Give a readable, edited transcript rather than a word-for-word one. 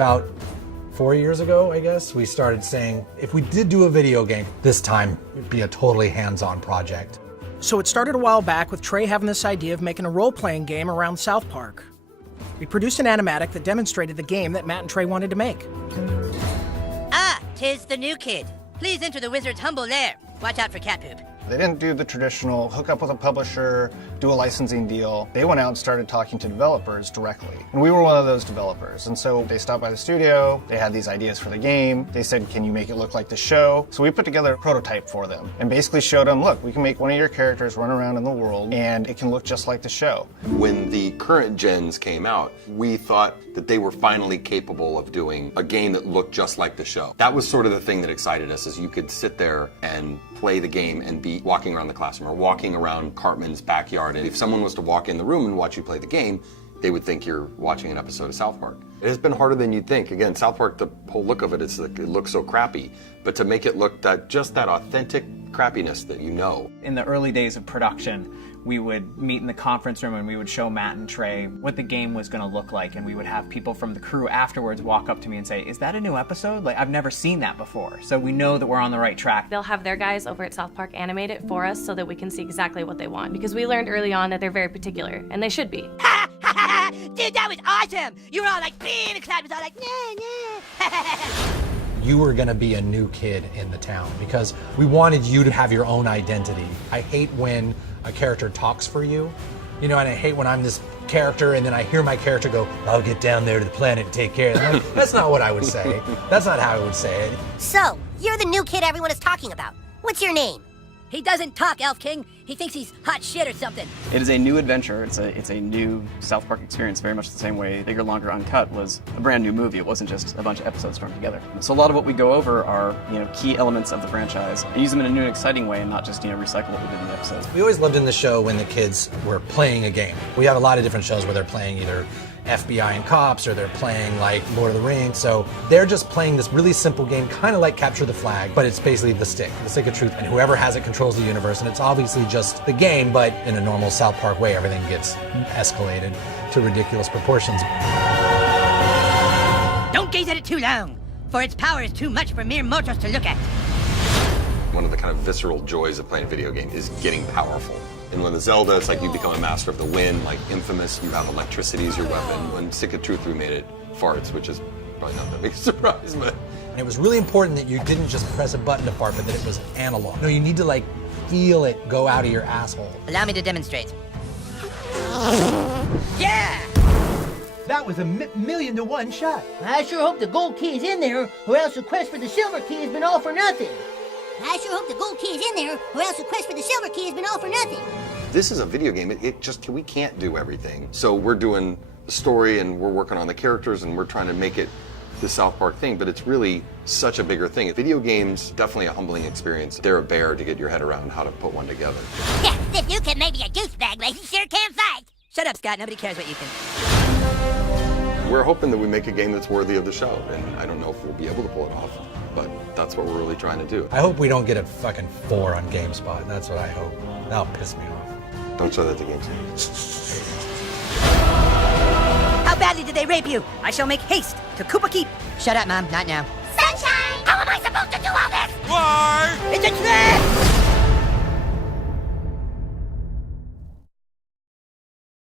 about 4 years ago, I guess, we started saying, if we did do a video game, this time it'd be a totally hands-on project. So it started a while back with Trey having this idea of making a role-playing game around South Park. We produced an animatic that demonstrated the game that Matt and Trey wanted to make. Ah, 'tis the new kid. Please enter the wizard's humble lair. Watch out for cat poop. They didn't do the traditional hook up with a publisher, do a licensing deal. They went out and started talking to developers directly. And we were one of those developers. And so they stopped by the studio, they had these ideas for the game. They said, can you make it look like the show? So we put together a prototype for them and basically showed them, look, we can make one of your characters run around in the world and it can look just like the show. When the current gens came out, we thought that they were finally capable of doing a game that looked just like the show. That was sort of the thing that excited us, is you could sit there and play the game and be walking around the classroom or walking around Cartman's backyard. And if someone was to walk in the room and watch you play the game, they would think you're watching an episode of South Park. It has been harder than you'd think. Again, South Park, the whole look of it, is like, it looks so crappy. But to make it look just that authentic crappiness that you know. In the early days of production, we would meet in the conference room and we would show Matt and Trey what the game was going to look like, and we would have people from the crew afterwards walk up to me and say, is that a new episode? Like, I've never seen that before. So we know that we're on the right track. They'll have their guys over at South Park animate it for us so that we can see exactly what they want, because we learned early on that they're very particular, and they should be. Ha ha ha! Dude, that was awesome! You were all like, and the crowd was all like, nah. You were gonna be a new kid in the town because we wanted you to have your own identity. I hate when a character talks for you, you know, and I hate when I'm this character and then I hear my character go, I'll get down there to the planet and take care of them. Like, that's not what I would say. That's not how I would say it. So, you're the new kid everyone is talking about. What's your name? He doesn't talk, Elf King. He thinks he's hot shit or something. It is a new adventure. It's a new South Park experience, very much the same way Bigger, Longer, Uncut was a brand new movie. It wasn't just a bunch of episodes strung together. So a lot of what we go over are, key elements of the franchise and use them in a new and exciting way, and not just, recycle what we did in the episodes. We always loved in the show when the kids were playing a game. We have a lot of different shows where they're playing either FBI and cops, or they're playing like Lord of the Rings. So they're just playing this really simple game, kind of like Capture the Flag, but it's basically the stick of truth, and whoever has it controls the universe. And it's obviously just the game, but in a normal South Park way, everything gets escalated to ridiculous proportions. Don't gaze at it too long, for its power is too much for mere mortals to look at. One of the kind of visceral joys of playing a video game is getting powerful. And when the Zelda, it's like you become a master of the wind, like Infamous, you have electricity as your weapon. When Stick of Truth, we made it farts, which is probably not that big a surprise, but... And it was really important that you didn't just press a button to fart, but that it was analog. No, you need to like feel it go out of your asshole. Allow me to demonstrate. Yeah! That was a million to one shot. I sure hope the gold key is in there, or else the quest for the silver key has been all for nothing. I sure hope the gold key is in there, or else the quest for the silver key has been all for nothing. This is a video game. We can't do everything. So we're doing the story and we're working on the characters and we're trying to make it the South Park thing, but it's really such a bigger thing. Video games, definitely a humbling experience. They're a bear to get your head around how to put one together. Yeah, this new kid may be a douchebag, but he sure can fight. Shut up, Scott. Nobody cares what you think. We're hoping that we make a game that's worthy of the show, and I don't know if we'll be able to pull it off, but that's what we're really trying to do. I hope we don't get a fucking 4 on GameSpot. That's what I hope. That'll piss me off. Don't show that to GameSpot. How badly did they rape you? I shall make haste to Koopa Keep. Shut up, Mom. Not now. Sunshine! How am I supposed to do all this? Why? It's a trick!